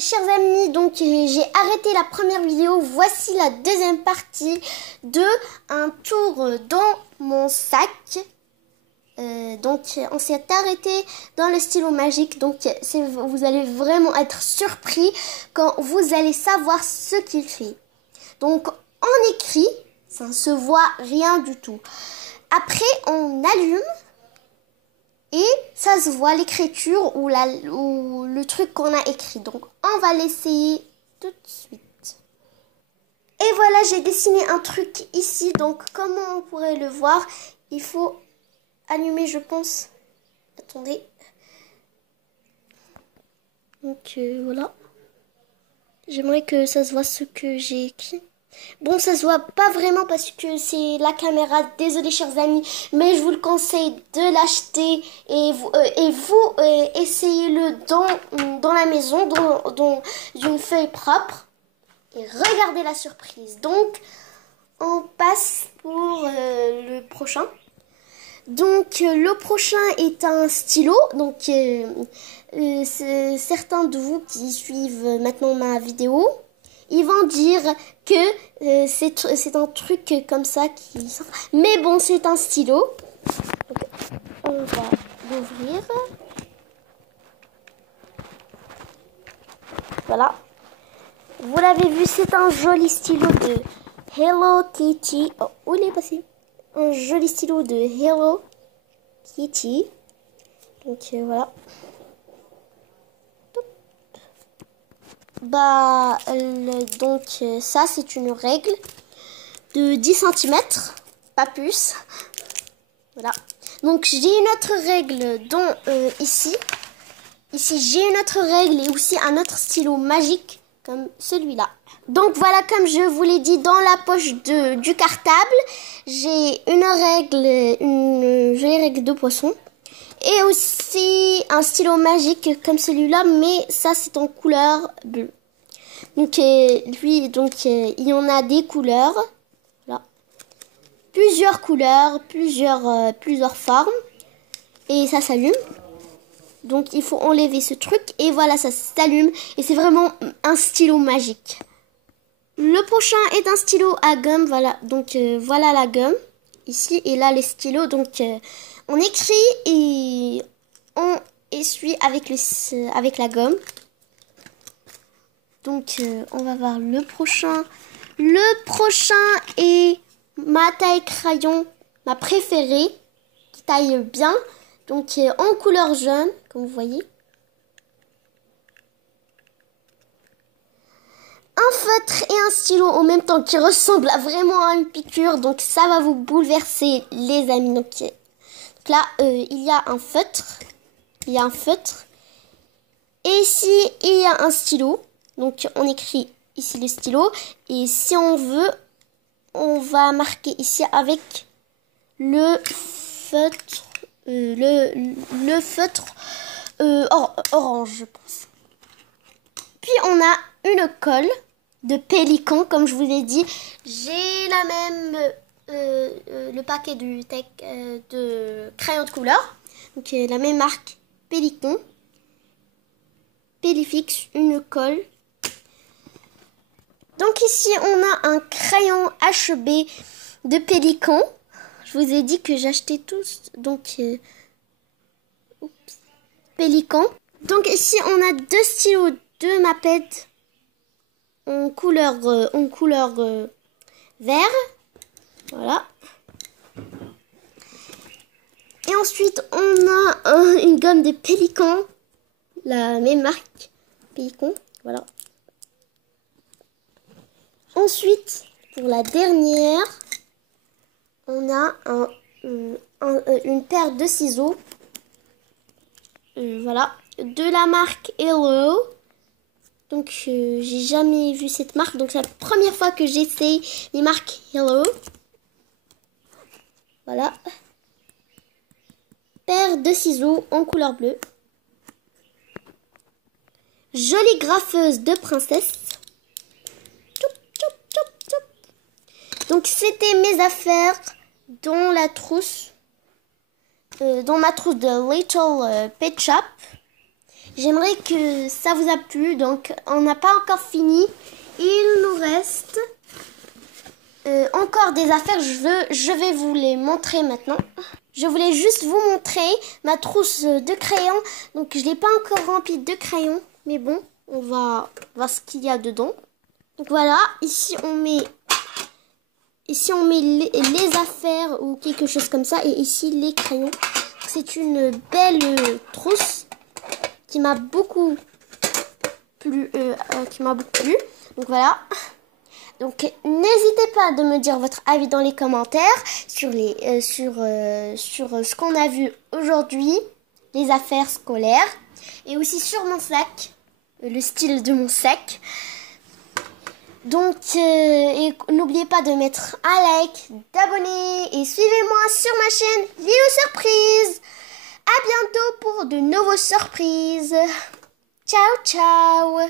chers amis, donc j'ai arrêté la première vidéo. Voici la deuxième partie de un tour dans mon sac. Donc on s'est arrêté dans le stylo magique. Donc vous allez vraiment être surpris quand vous allez savoir ce qu'il fait. Donc on écrit, ça ne se voit rien du tout. Après on allume. Et ça se voit l'écriture ou le truc qu'on a écrit. Donc, on va l'essayer tout de suite. Et voilà, j'ai dessiné un truc ici. Donc, comment on pourrait le voir? Il faut allumer, je pense. Attendez. Donc, voilà. J'aimerais que ça se voit ce que j'ai écrit. Bon, ça se voit pas vraiment parce que c'est la caméra. Désolé, chers amis, mais je vous le conseille de l'acheter et vous essayez-le dans la maison, dans une feuille propre. Et regardez la surprise. Donc, on passe pour le prochain. Donc, le prochain est un stylo. Donc, certains de vous qui suivent maintenant ma vidéo, ils vont dire que c'est un truc comme ça qui sort. Mais bon, c'est un stylo. Donc, on va l'ouvrir. Voilà. Vous l'avez vu, c'est un joli stylo de Hello Kitty. Oh, où il est passé? Un joli stylo de Hello Kitty. Donc, voilà. Donc ça c'est une règle de 10 cm, pas plus. Voilà. Donc j'ai une autre règle ici j'ai une autre règle et aussi un autre stylo magique comme celui-là. Donc voilà, comme je vous l'ai dit, dans la poche du cartable, j'ai une jolie règle de poisson. Et aussi un stylo magique comme celui-là, mais ça c'est en couleur bleue. Donc il y en a des couleurs, voilà. Plusieurs couleurs, plusieurs formes. Et ça s'allume. Donc il faut enlever ce truc et voilà, ça s'allume. Et c'est vraiment un stylo magique. Le prochain est un stylo à gomme, voilà. Donc voilà la gomme ici et là les stylos. Donc on écrit et on essuie avec la gomme. Donc on va voir le prochain. Le prochain est ma taille crayon, ma préférée, qui taille bien. Donc en couleur jaune, comme vous voyez. Un feutre et un stylo en même temps qui ressemblent vraiment à une piqûre. Donc ça va vous bouleverser les amis. Donc là, il y a un feutre. Il y a un feutre. Et ici, il y a un stylo. Donc, on écrit ici le stylo. Et si on veut, on va marquer ici avec le feutre. Le feutre orange, je pense. Puis, on a une colle de pélican. Comme je vous ai dit, j'ai la même... le paquet de crayons de couleur. Donc la même marque Pélican. Pélifix, une colle. Donc ici on a un crayon HB de Pélican. Je vous ai dit que j'achetais tous. Donc Pélican. Donc ici on a deux stylos de Maped en couleur vert. Voilà. Et ensuite, on a une gomme de Pélican. La même marque. Pélican. Voilà. Ensuite, pour la dernière, on a une paire de ciseaux. Voilà. De la marque Hello. Donc, j'ai jamais vu cette marque. Donc, c'est la première fois que j'essaye les marques Hello. Voilà. Paire de ciseaux en couleur bleue. Jolie graffeuse de princesse. Donc, c'était mes affaires dans la trousse. Dans ma trousse de Little Pet Shop. J'aimerais que ça vous a plu. Donc, on n'a pas encore fini. Il nous reste encore des affaires. Je vais vous les montrer maintenant. Je voulais juste vous montrer ma trousse de crayons. Donc, je ne l'ai pas encore remplie de crayons. Mais bon, on va voir ce qu'il y a dedans. Donc, voilà. Ici, on met les affaires ou quelque chose comme ça. Et ici, les crayons. C'est une belle trousse qui m'a beaucoup plu. Donc, voilà. Donc, n'hésitez pas de me dire votre avis dans les commentaires sur ce qu'on a vu aujourd'hui, les affaires scolaires, et aussi sur mon sac, le style de mon sac. Donc, et n'oubliez pas de mettre un like, d'abonner et suivez-moi sur ma chaîne Lilo Surprise. À bientôt pour de nouvelles surprises. Ciao, ciao.